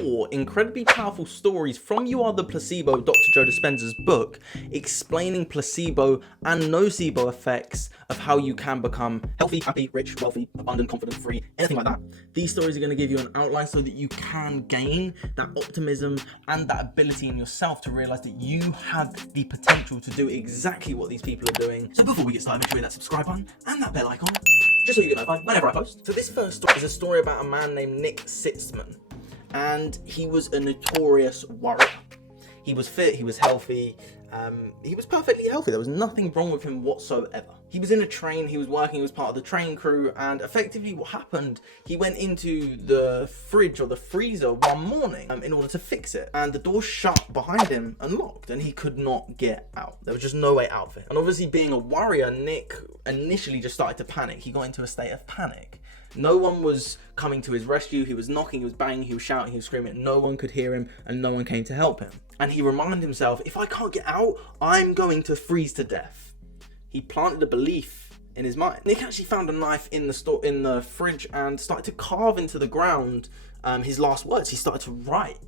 4 incredibly powerful stories from You Are the Placebo, Dr. Joe Dispenza's book, explaining placebo and nocebo effects of how you can become healthy, happy, rich, wealthy, abundant, confident, free, anything like that. These stories are going to give you an outline so that you can gain that optimism and that ability in yourself to realize that you have the potential to do exactly what these people are doing. So before we get started, make sure you hit that subscribe button and that bell icon, just so you get notified whenever I post. So this first story is a story about a man named Nick Sitzman, and he was a notorious warrior. He was fit, he was healthy, he was perfectly healthy. There was nothing wrong with him whatsoever. He was in a train, he was working, he was part of the train crew, and effectively what happened, he went into the fridge or the freezer one morning in order to fix it, and the door shut behind him and locked, and he could not get out. There was just no way out of it. And obviously, being a warrior, Nick initially just started to panic. He got into a state of panic. No one was coming to his rescue. He was knocking, he was banging, he was shouting, he was screaming. No one could hear him, and no one came to help him. And he reminded himself, if I can't get out, I'm going to freeze to death. He planted a belief in his mind. Nick actually found a knife in the fridge and started to carve into the ground his last words. He started to write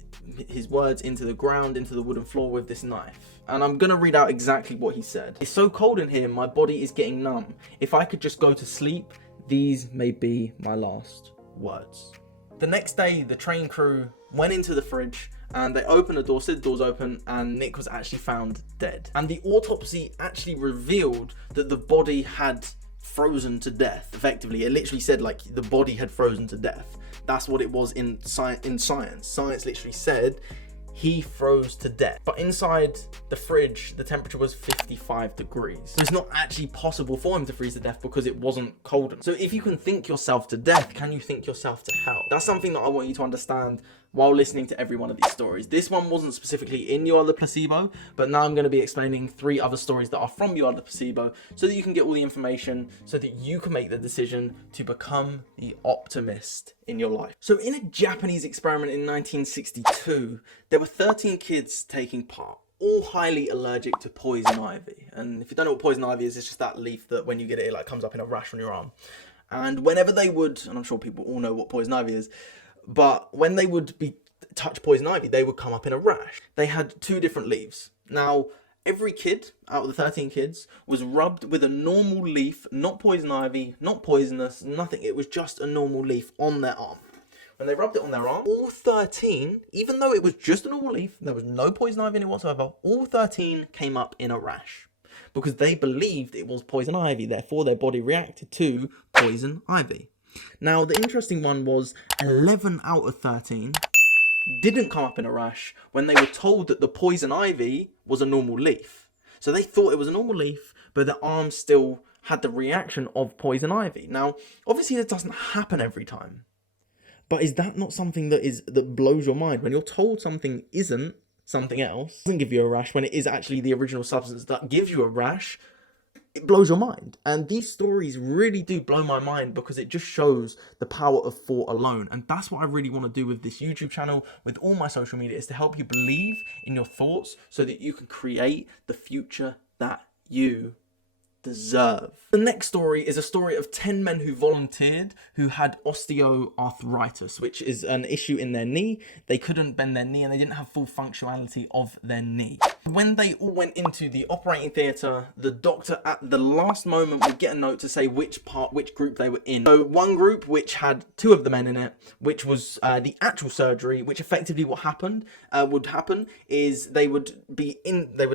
his words into the ground, into the wooden floor with this knife. And I'm gonna read out exactly what he said. It's so cold in here, my body is getting numb. If I could just go to sleep, these may be my last words. The next day, the train crew went into the fridge and they opened the door, slid the doors open, and Nick was actually found dead. And the autopsy actually revealed that the body had frozen to death. Effectively, it literally said like the body had frozen to death. That's what it was in science. Science literally said he froze to death. But inside the fridge, the temperature was 55 degrees. So it's not actually possible for him to freeze to death because it wasn't cold enough. So if you can think yourself to death, can you think yourself to hell? That's something that I want you to understand while listening to every one of these stories. This one wasn't specifically in You Are the Placebo, but now I'm going to be explaining 3 other stories that are from You Are the Placebo so that you can get all the information so that you can make the decision to become the optimist in your life. So in a Japanese experiment in 1962, there were 13 kids taking part, all highly allergic to poison ivy. And if you don't know what poison ivy is, it's just that leaf that when you get it, it like comes up in a rash on your arm. And whenever they would, and I'm sure people all know what poison ivy is, but when they would touch poison ivy, they would come up in a rash. They had 2 different leaves. Now, every kid out of the 13 kids was rubbed with a normal leaf, not poison ivy, not poisonous, nothing. It was just a normal leaf on their arm. When they rubbed it on their arm, all 13, even though it was just a normal leaf, there was no poison ivy in it whatsoever, all 13 came up in a rash because they believed it was poison ivy. Therefore, their body reacted to poison ivy. Now, the interesting one was 11 out of 13 didn't come up in a rash when they were told that the poison ivy was a normal leaf. So they thought it was a normal leaf, but their arm still had the reaction of poison ivy. Now, obviously, that doesn't happen every time. But is that not something that blows your mind? When you're told something isn't something else, doesn't give you a rash, when it is actually the original substance that gives you a rash, it blows your mind. And these stories really do blow my mind because it just shows the power of thought alone. And that's what I really want to do with this YouTube channel, with all my social media, is to help you believe in your thoughts so that you can create the future that you deserve. The next story is a story of 10 men who volunteered who had osteoarthritis, which is an issue in their knee. They couldn't bend their knee and they didn't have full functionality of their knee. When they all went into the operating theatre, the doctor at the last moment would get a note to say which group they were in. So one group, which had 2 of the men in it, which was the actual surgery, which effectively what would happen is they would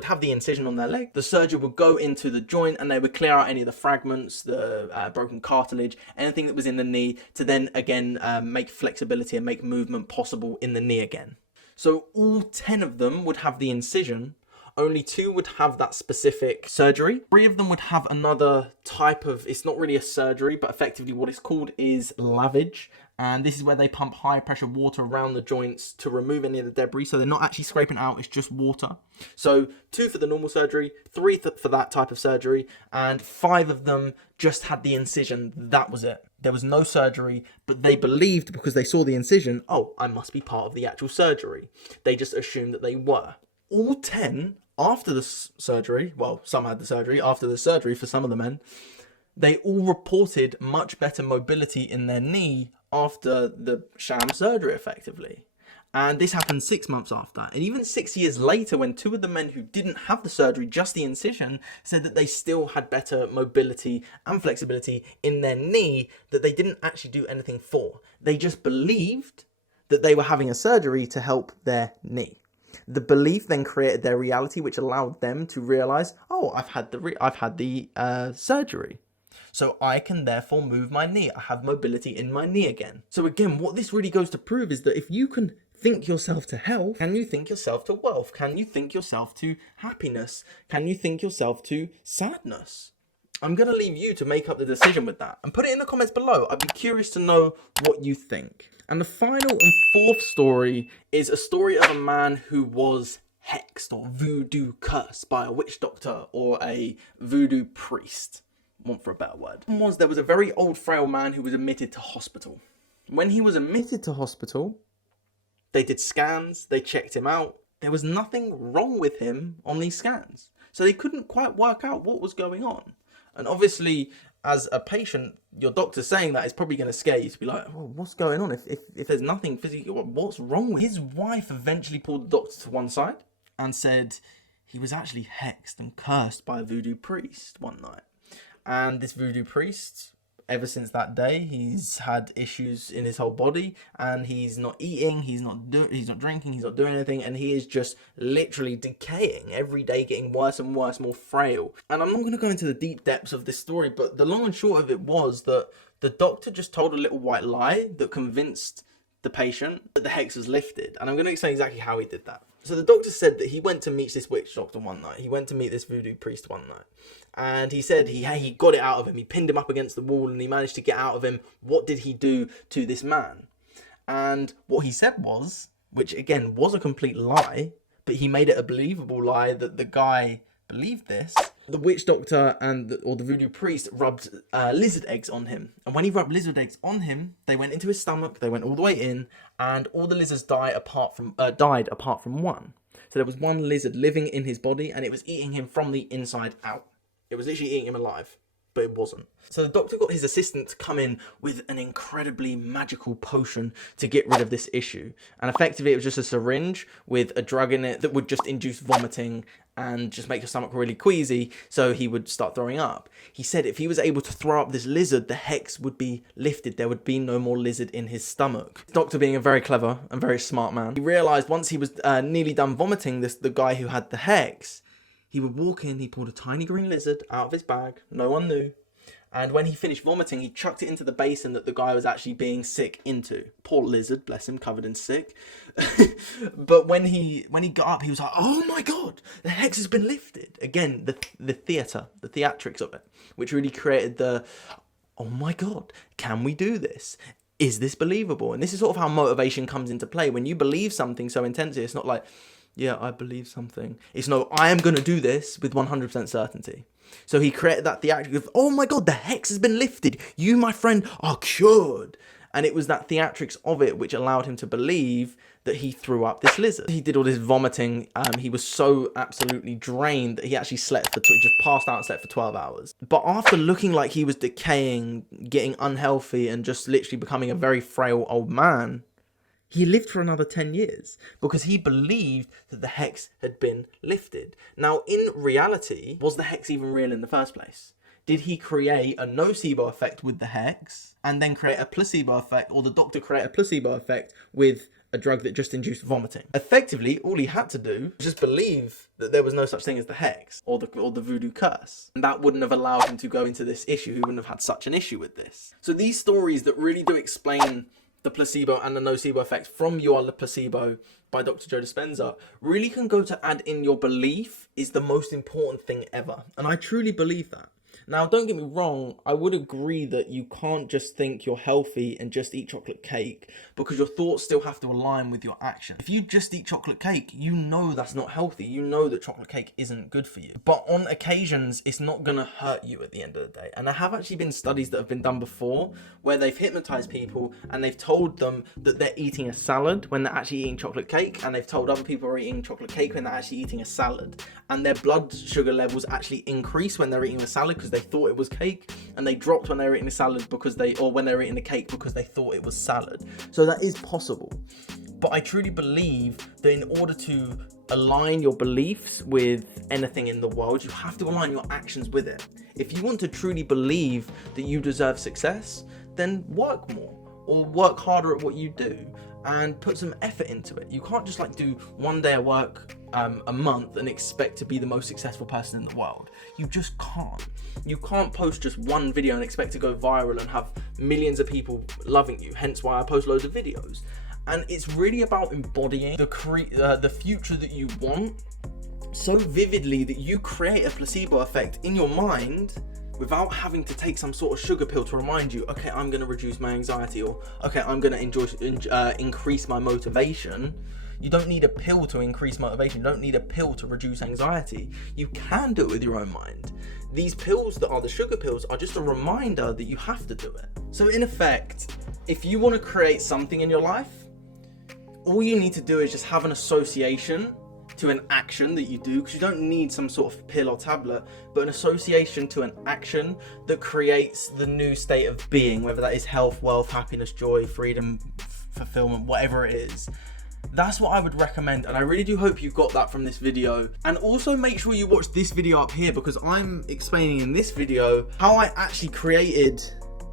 have the incision on their leg. The surgeon would go into the joint and they would clear out any of the fragments, the broken cartilage, anything that was in the knee, to then again make flexibility and make movement possible in the knee again. So all 10 of them would have the incision. Only 2 would have that specific surgery. 3 of them would have another type of, it's not really a surgery, but effectively what it's called is lavage. And this is where they pump high pressure water around the joints to remove any of the debris. So they're not actually scraping out, it's just water. So 2 for the normal surgery, 3 for that type of surgery, and 5 of them just had the incision. That was it. There was no surgery, but they believed because they saw the incision, oh, I must be part of the actual surgery. They just assumed that they were. All 10, after the surgery, well, some had the surgery, after the surgery for some of the men, they all reported much better mobility in their knee after the sham surgery, effectively. And this happened 6 months after. And even 6 years later, when 2 of the men who didn't have the surgery, just the incision, said that they still had better mobility and flexibility in their knee that they didn't actually do anything for. They just believed that they were having a surgery to help their knee. The belief then created their reality, which allowed them to realize, oh, I've had the surgery. So I can therefore move my knee. I have mobility in my knee again. So again, what this really goes to prove is that if you can think yourself to health, can you think yourself to wealth? Can you think yourself to happiness? Can you think yourself to sadness? I'm going to leave you to make up the decision with that and put it in the comments below. I'd be curious to know what you think. And the final and fourth story is a story of a man who was hexed or voodoo cursed by a witch doctor or a voodoo priest. Want for a better word. There was a very old frail man who was admitted to hospital. When he was admitted to hospital, they did scans, they checked him out. There was nothing wrong with him on these scans. So they couldn't quite work out what was going on. And obviously, as a patient, your doctor saying that is probably going to scare you to be like, well, what's going on? If there's nothing physically, what's wrong with him? His wife eventually pulled the doctor to one side and said he was actually hexed and cursed by a voodoo priest one night. And this voodoo priest, ever since that day, he's had issues in his whole body, and he's not eating, he's not drinking, he's not doing anything, and he is just literally decaying every day, getting worse and worse, more frail. And I'm not going to go into the deep depths of this story, but the long and short of it was that the doctor just told a little white lie that convinced the patient that the hex was lifted. And I'm going to explain exactly how he did that. So the doctor said that he went to meet this witch doctor one night. He went to meet this voodoo priest one night. And he said he got it out of him. He pinned him up against the wall and he managed to get out of him. What did he do to this man? And what he said was, which again was a complete lie, but he made it a believable lie that the guy believed this. The witch doctor or the voodoo priest rubbed lizard eggs on him. And when he rubbed lizard eggs on him, they went into his stomach, they went all the way in, and all the lizards died apart from one. So there was one lizard living in his body, and it was eating him from the inside out. It was literally eating him alive, but it wasn't. So the doctor got his assistant to come in with an incredibly magical potion to get rid of this issue. And effectively, it was just a syringe with a drug in it that would just induce vomiting and just make your stomach really queasy, so he would start throwing up. He said if he was able to throw up this lizard, the hex would be lifted. There would be no more lizard in his stomach. The doctor, being a very clever and very smart man, he realized once he was nearly done vomiting the guy who had the hex, he would walk in, he pulled a tiny green lizard out of his bag, no one knew, and when he finished vomiting, he chucked it into the basin that the guy was actually being sick into. Poor lizard, bless him, covered in sick. But when he got up, he was like, oh my God, the hex has been lifted. Again, the theatrics of it, which really created the, oh my God, can we do this? Is this believable? And this is sort of how motivation comes into play. When you believe something so intensely, it's not like, yeah, I believe something. It's no, I am going to do this with 100% certainty. So he created that theatric of, oh my God, the hex has been lifted. You, my friend, are cured. And it was that theatrics of it which allowed him to believe that he threw up this lizard. He did all this vomiting. He was so absolutely drained that he actually slept just passed out and slept for 12 hours. But after looking like he was decaying, getting unhealthy, and just literally becoming a very frail old man, he lived for another 10 years because he believed that the hex had been lifted. Now, in reality, was the hex even real in the first place? Did he create a nocebo effect with the hex and then create a placebo effect, or the doctor create a placebo effect with a drug that just induced vomiting? Effectively, all he had to do was just believe that there was no such thing as the hex or the voodoo curse. And that wouldn't have allowed him to go into this issue. He wouldn't have had such an issue with this. So these stories that really do explain the placebo and the nocebo effect from You Are the Placebo by Dr. Joe Dispenza really can go to add in your belief is the most important thing ever. And I truly believe that. Now, don't get me wrong, I would agree that you can't just think you're healthy and just eat chocolate cake, because your thoughts still have to align with your action. If you just eat chocolate cake, you know that's not healthy. You know that chocolate cake isn't good for you. But on occasions, it's not going to hurt you at the end of the day. And there have actually been studies that have been done before where they've hypnotized people and they've told them that they're eating a salad when they're actually eating chocolate cake, and they've told other people are eating chocolate cake when they're actually eating a salad. And their blood sugar levels actually increase when they're eating a salad because they thought it was cake, and they dropped when they were eating a salad when they were eating the cake because they thought it was salad. So that is possible. But I truly believe that in order to align your beliefs with anything in the world, you have to align your actions with it. If you want to truly believe that you deserve success, then work more or work harder at what you do and put some effort into it. You can't just like do one day of work a month and expect to be the most successful person in the world. You just can't. You can't post just one video and expect to go viral and have millions of people loving you. Hence why I post loads of videos. And it's really about embodying the future that you want so vividly that you create a placebo effect in your mind without having to take some sort of sugar pill to remind you, okay, I'm going to reduce my anxiety, or okay, I'm going to increase my motivation. You don't need a pill to increase motivation. You don't need a pill to reduce anxiety. You can do it with your own mind. These pills that are the sugar pills are just a reminder that you have to do it. So in effect, if you want to create something in your life, all you need to do is just have an association to an action that you do, because you don't need some sort of pill or tablet, but an association to an action that creates the new state of being, whether that is health, wealth, happiness, joy, freedom, fulfillment, whatever it is. That's what I would recommend, and I really do hope you got that from this video. And also make sure you watch this video up here, because I'm explaining in this video how I actually created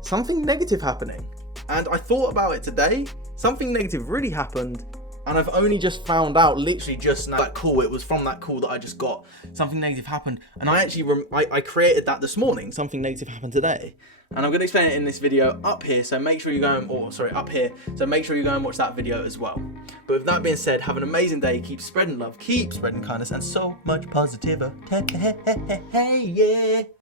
something negative happening. And I thought about it today. Something negative really happened, and I've only just found out literally just now. That call, it was from that call that I just got. Something negative happened, and I actually I created that this morning. Something negative happened today, and I'm going to explain it in this video up here, so make sure you go up here, so make sure you go and watch that video as well. But with that being said, have an amazing day, keep spreading love, keep spreading kindness, and so much positivity. Hey, yeah.